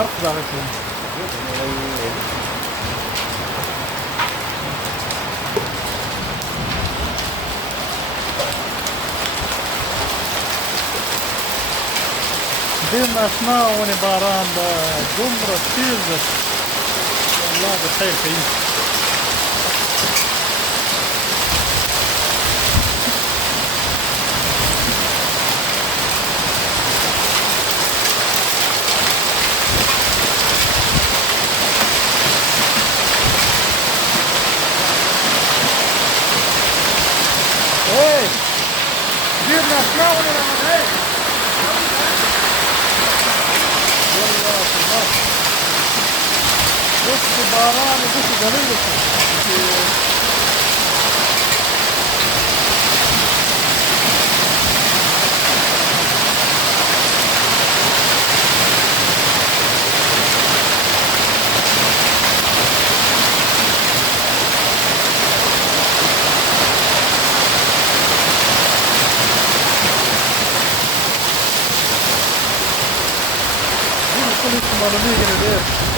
برق داغتين دې ناشنا ونې باران به دومره تېز ده الله دې خیر کوي ډېر ناشنا ونې راغلی اوس د باران داسې ګړۍ ده چې ټول هېڅ معلومېږي نه ډېر